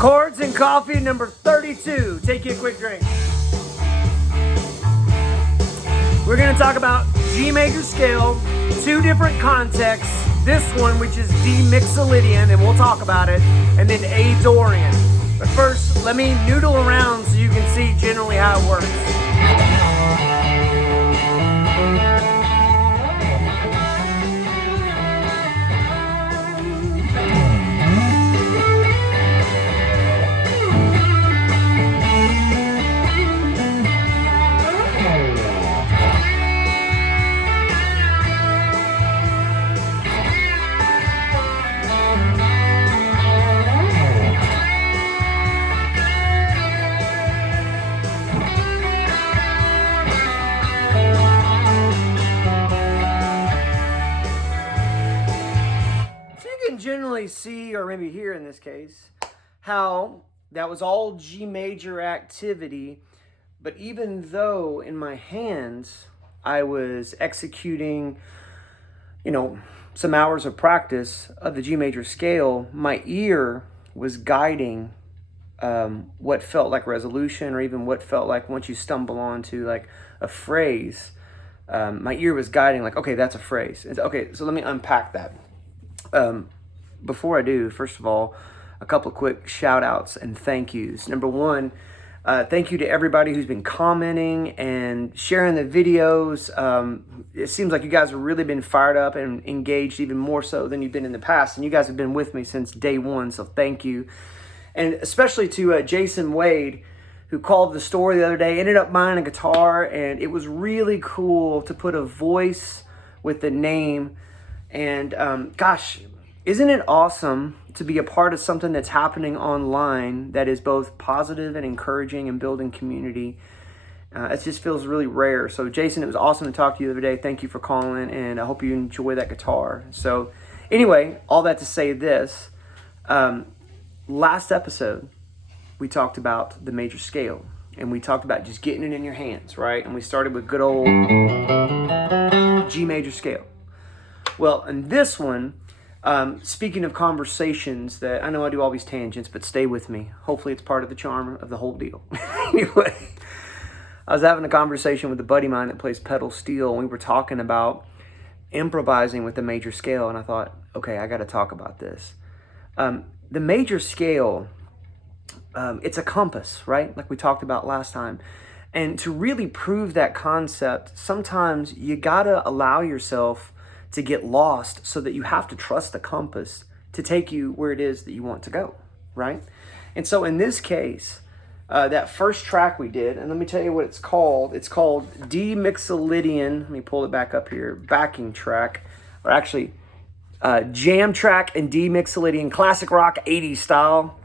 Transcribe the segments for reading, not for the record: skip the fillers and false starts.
Chords and Coffee number 32. Take you a quick drink. We're going to talk about G major scale, two different contexts. This one, which is D Mixolydian, and we'll talk about it, and then A Dorian. But first, let me noodle around so you can see generally how it works. Generally see, or maybe hear in this case, how that was all G major activity, but even though in my hands I was executing, some hours of practice of the G major scale, my ear was guiding what felt like resolution, or even what felt like once you stumble onto like a phrase, my ear was guiding like, okay, that's a phrase. Okay, so let me unpack that. Before I do, first of all, a couple of quick shout outs and thank yous. Number one, thank you to everybody who's been commenting and sharing the videos. It seems like you guys have really been fired up and engaged even more so than you've been in the past. And you guys have been with me since day one, so thank you. And especially to Jason Wade, who called the store the other day, ended up buying a guitar, and it was really cool to put a voice with the name. And gosh, isn't it awesome to be a part of something that's happening online that is both positive and encouraging and building community? It just feels really rare. So Jason, it was awesome to talk to you the other day. Thank you for calling, and I hope you enjoy that guitar. So anyway, all that to say this, last episode, we talked about the major scale, and we talked about just getting it in your hands, right? And we started with good old G major scale. Well, in this one, speaking of conversations, that I know I do all these tangents, but stay with me. Hopefully it's part of the charm of the whole deal. Anyway, I was having a conversation with a buddy of mine that plays pedal steel, and we were talking about improvising with the major scale, and I thought, okay, I got to talk about this. The major scale, it's a compass, right? Like we talked about last time. And to really prove that concept, sometimes you got to allow yourself to get lost, so that you have to trust the compass to take you where it is that you want to go, right? And so in this case, that first track we did, and let me tell you what it's called. It's called D Mixolydian. Let me pull it back up here. Backing track, or actually jam track and D Mixolydian, classic rock 80s style.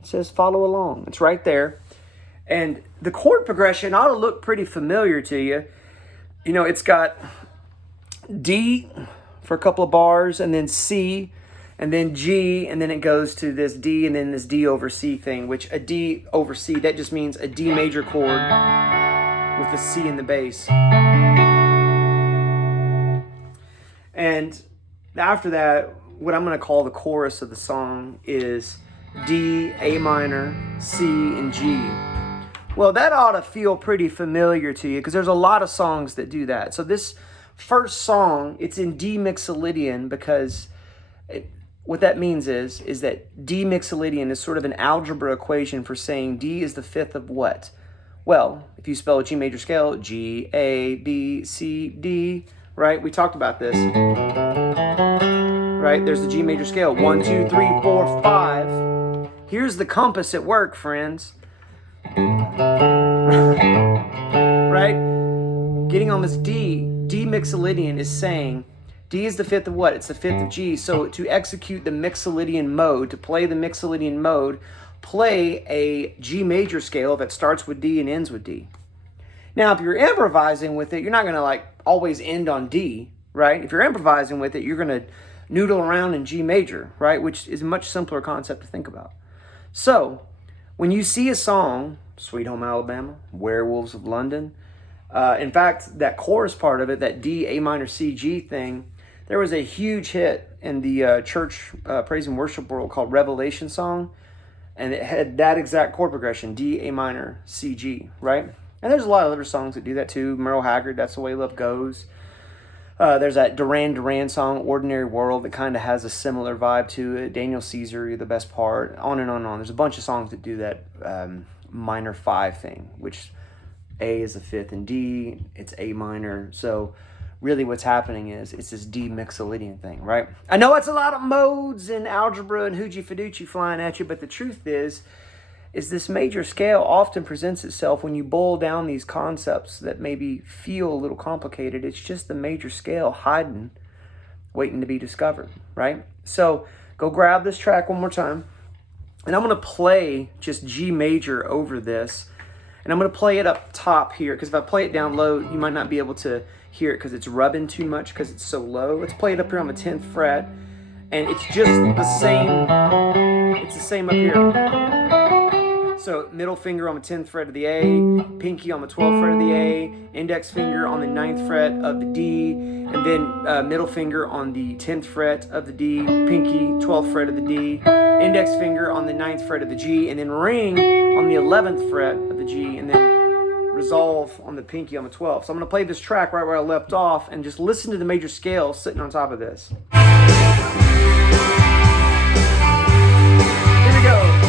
It says follow along. It's right there. And the chord progression ought to look pretty familiar to you. It's got D for a couple of bars, and then C, and then G, and then it goes to this D, and then this D over C thing, which a D over C, that just means a D major chord with a C in the bass. And after that, what I'm going to call the chorus of the song is D, A minor, C, and G. Well, that ought to feel pretty familiar to you, because there's a lot of songs that do that. So this first song, it's in D Mixolydian, because what that means is that D Mixolydian is sort of an algebra equation for saying D is the fifth of what? Well, if you spell a G major scale, G, A, B, C, D, right? We talked about this, right? There's the G major scale, 1, 2, 3, 4, 5. Here's the compass at work, friends. Right? Getting on this D Mixolydian is saying D is the fifth of what? It's the fifth of G. So to execute the Mixolydian mode, to play the Mixolydian mode, play a G major scale that starts with D and ends with D. Now, if you're improvising with it, you're not going to like always end on D, right? If you're improvising with it, you're going to noodle around in G major, right? Which is a much simpler concept to think about. So when you see a song, Sweet Home Alabama, Werewolves of London, in fact, that chorus part of it, that D, A minor, C, G thing, there was a huge hit in the church praise and worship world called Revelation Song. And it had that exact chord progression, D, A minor, C, G, right? And there's a lot of other songs that do that too. Merle Haggard, That's the Way Love Goes. There's that Duran Duran song, Ordinary World, that kind of has a similar vibe to it. Daniel Caesar, You're the Best Part, on and on and on. There's a bunch of songs that do that minor 5 thing, which A is the 5th and D, it's A minor. So really what's happening is it's this D Mixolydian thing, right? I know it's a lot of modes and algebra and hoochie faducci flying at you, but the truth is this major scale often presents itself when you boil down these concepts that maybe feel a little complicated. It's just the major scale hiding, waiting to be discovered, right? So go grab this track one more time, and I'm going to play just G major over this, and I'm going to play it up top here, because if I play it down low, you might not be able to hear it because it's rubbing too much because it's so low. Let's play it up here on the 10th fret, and it's just the same. It's the same up here. So middle finger on the 10th fret of the A, pinky on the 12th fret of the A, index finger on the 9th fret of the D, and then middle finger on the 10th fret of the D, pinky, 12th fret of the D, index finger on the 9th fret of the G, and then ring on the 11th fret of the G, and then resolve on the pinky on the 12th. So I'm going to play this track right where I left off and just listen to the major scale sitting on top of this. Here we go.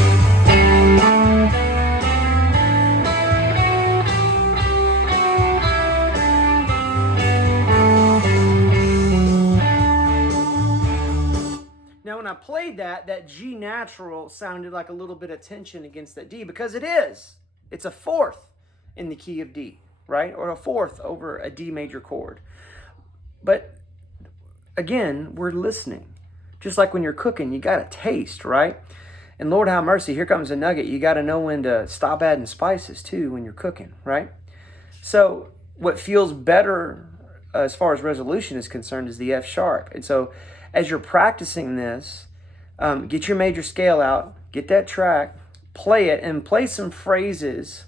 Now, when I played that G natural sounded like a little bit of tension against that D, because it is. It's a 4th in the key of D, right? Or a 4th over a D major chord. But again, we're listening. Just like when you're cooking, you got to taste, right? And Lord have mercy, here comes a nugget. You got to know when to stop adding spices too when you're cooking, right? So what feels better as far as resolution is concerned is the F sharp. And so as you're practicing this, get your major scale out, get that track, play it, and play some phrases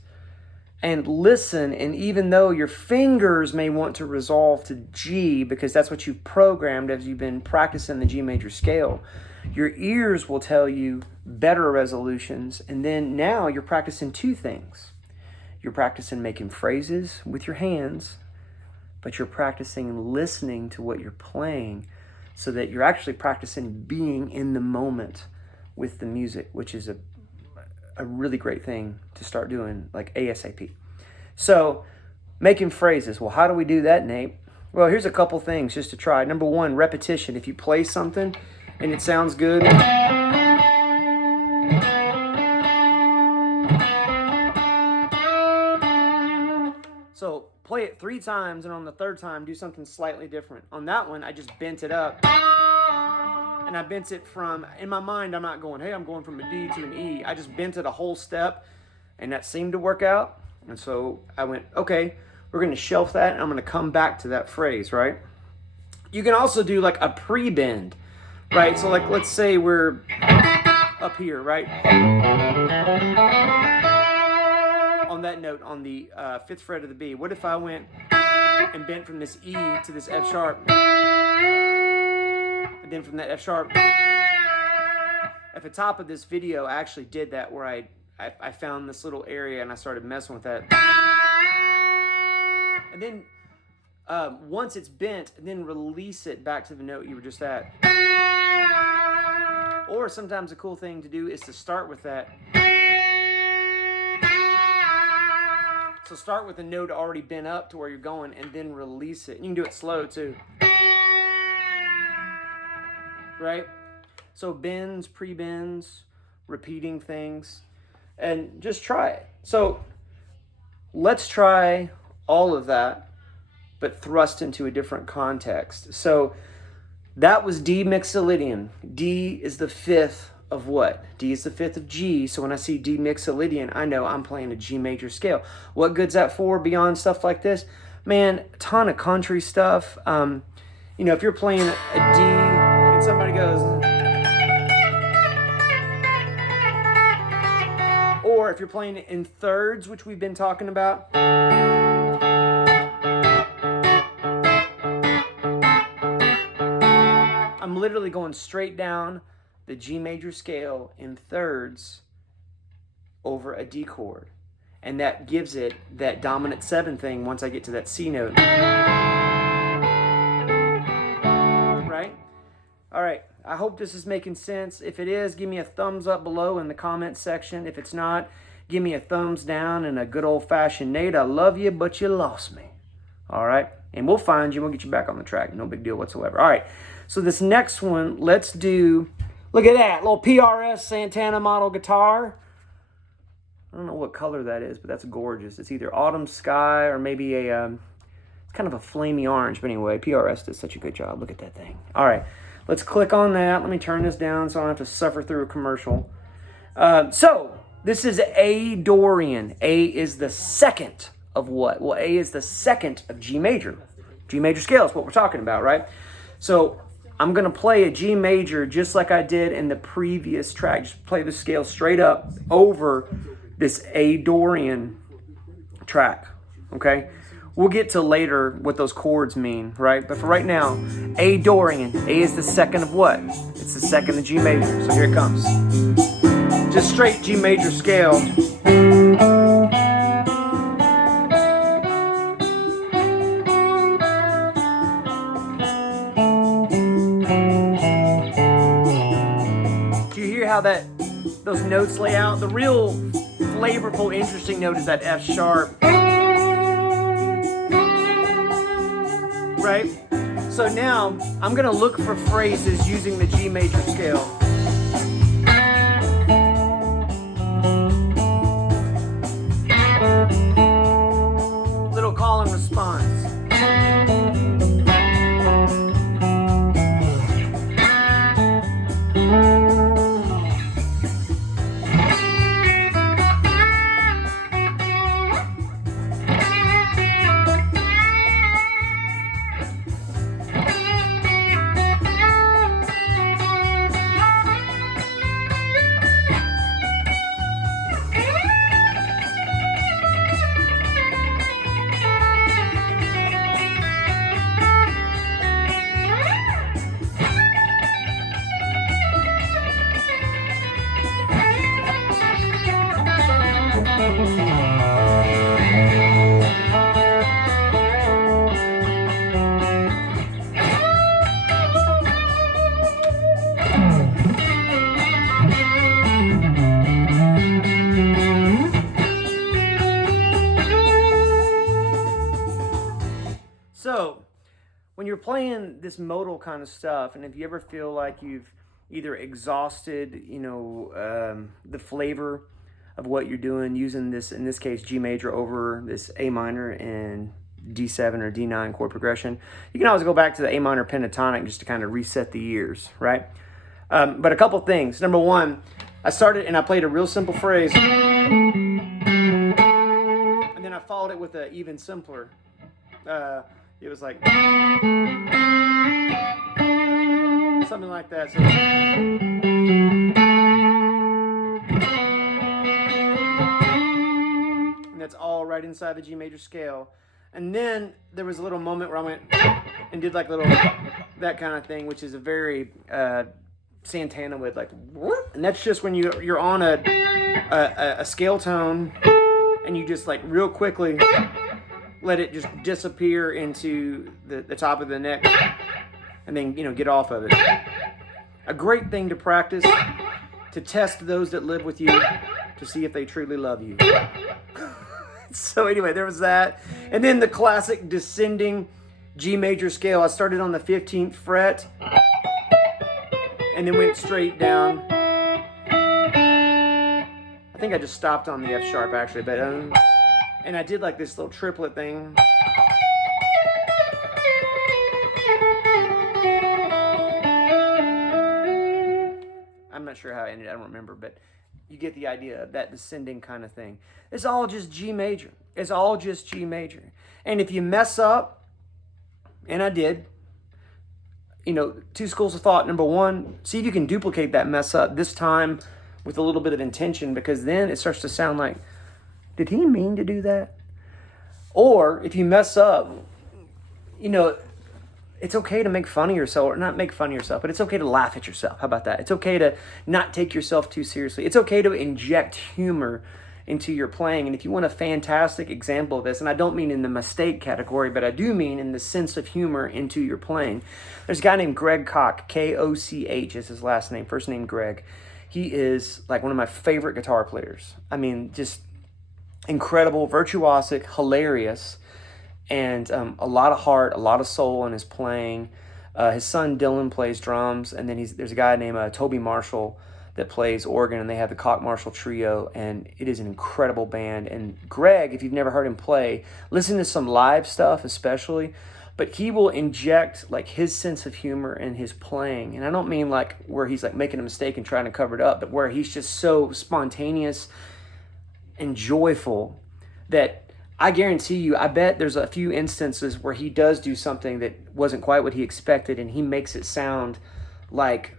and listen. And even though your fingers may want to resolve to G, because that's what you've programmed as you've been practicing the G major scale, your ears will tell you better resolutions. And then now you're practicing 2 things. You're practicing making phrases with your hands, but you're practicing listening to what you're playing, so that you're actually practicing being in the moment with the music, which is a really great thing to start doing, like ASAP. So, making phrases. Well, how do we do that, Nate? Well, here's a couple things just to try. Number 1, repetition. If you play something and it sounds good, so play it 3 times, and on the 3rd time, do something slightly different. On that one, I just bent it up. And I bent it from, in my mind, I'm not going, hey, I'm going from a D to an E. I just bent it a whole step, and that seemed to work out. And so I went, okay, we're going to shelf that, and I'm going to come back to that phrase, right? You can also do like a pre-bend, right? So like, let's say we're up here, right? On that note, on the 5th fret of the B. What if I went and bent from this E to this F sharp? And then from that F sharp, at the top of this video, I actually did that where I found this little area and I started messing with that. And then once it's bent, then release it back to the note you were just at. Or sometimes a cool thing to do is to start with that. So start with the note already bent up to where you're going, and then release it. You can do it slow too. Right? So bends, pre-bends, repeating things, and just try it. So let's try all of that, but thrust into a different context. So that was D Mixolydian. D is the 5th of what? D is the 5th of G. So when I see D Mixolydian, I know I'm playing a G major scale. What good's that for beyond stuff like this? Man, a ton of country stuff. If you're playing a D and somebody goes, or if you're playing it in thirds, which we've been talking about, I'm literally going straight down the G major scale in thirds over a D chord. And that gives it that dominant 7 thing once I get to that C note. Right? All right. I hope this is making sense. If it is, give me a thumbs up below in the comments section. If it's not, give me a thumbs down and a good old-fashioned Nate, I love you, but you lost me. All right? And we'll find you. We'll get you back on the track. No big deal whatsoever. All right. So this next one, let's do, look at that, little PRS Santana model guitar. I don't know what color that is, but that's gorgeous. It's either autumn sky or maybe a, it's kind of a flamey orange. But anyway, PRS did such a good job. Look at that thing. All right, let's click on that. Let me turn this down so I don't have to suffer through a commercial. So this is A Dorian. A is the second of what? Well, A is the second of G major. G major scale is what we're talking about, right? So I'm going to play a G major just like I did in the previous track. Just play the scale straight up over this A Dorian track, okay? We'll get to later what those chords mean, right? But for right now, A Dorian. A is the second of what? It's the second of G major. So here it comes. Just straight G major scale. Do you hear how those notes lay out? The real flavorful, interesting note is that F sharp. Right? So now I'm going to look for phrases using the G major scale. Little call and response. So, when you're playing this modal kind of stuff, and if you ever feel like you've either exhausted, the flavor of what you're doing using this, in this case, G major over this A minor and D7 or D9 chord progression, you can always go back to the A minor pentatonic just to kind of reset the ears, right? But a couple things. Number one, I started and I played a real simple phrase, and then I followed it with an even simpler. It was like something like that. So, and that's all right inside the G major scale. And then there was a little moment where I went and did like little that kind of thing, which is a very Santana with like, and that's just when you're on a scale tone and you just like real quickly let it just disappear into the top of the neck and then, get off of it. A great thing to practice, to test those that live with you, to see if they truly love you. So anyway, there was that. And then the classic descending G major scale. I started on the 15th fret and then went straight down. I think I just stopped on the F sharp actually, but and I did like this little triplet thing. I'm not sure how it ended, I don't remember, but you get the idea of that descending kind of thing. It's all just G major. It's all just G major. And if you mess up, and I did, two schools of thought. Number one, see if you can duplicate that mess up, this time with a little bit of intention, because then it starts to sound like, did he mean to do that? Or if you mess up, it's okay to make fun of yourself, or not make fun of yourself, but it's okay to laugh at yourself. How about that? It's okay to not take yourself too seriously. It's okay to inject humor into your playing. And if you want a fantastic example of this, and I don't mean in the mistake category, but I do mean in the sense of humor into your playing, there's a guy named Greg Koch, K-O-C-H is his last name, first name Greg. He is like one of my favorite guitar players. I mean, just incredible, virtuosic, hilarious, and a lot of heart, a lot of soul in his playing. His son Dylan plays drums, and then there's a guy named Toby Marshall that plays organ, and they have the Koch Marshall Trio, and it is an incredible band. And Greg, if you've never heard him play, listen to some live stuff especially, but he will inject like his sense of humor in his playing. And I don't mean like where he's like making a mistake and trying to cover it up, but where he's just so spontaneous and joyful that I guarantee you, I bet there's a few instances where he does do something that wasn't quite what he expected, and he makes it sound like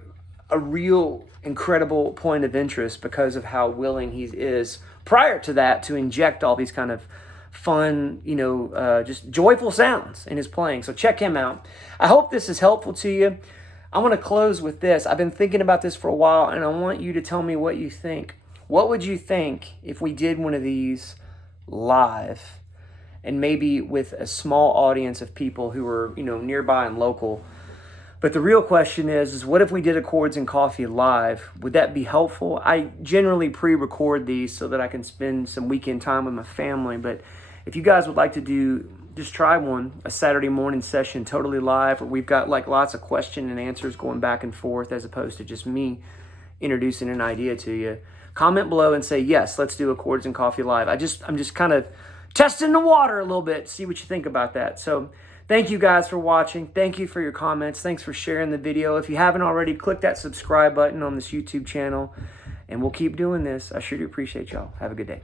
a real incredible point of interest because of how willing he is prior to that to inject all these kind of fun, just joyful sounds in his playing. So check him out. I hope this is helpful to you. I want to close with this. I've been thinking about this for a while, and I want you to tell me what you think. What would you think if we did one of these live, and maybe with a small audience of people who are, nearby and local? But the real question is what if we did a Chords and Coffee live? Would that be helpful? I generally pre-record these so that I can spend some weekend time with my family. But if you guys would like to just try one, a Saturday morning session, totally live, where we've got like lots of question and answers going back and forth as opposed to just me introducing an idea to you, comment below and say, yes, let's do a Chords and Coffee live. I'm just kind of testing the water a little bit, see what you think about that. So thank you guys for watching. Thank you for your comments. Thanks for sharing the video. If you haven't already, click that subscribe button on this YouTube channel, and we'll keep doing this. I sure do appreciate y'all. Have a good day.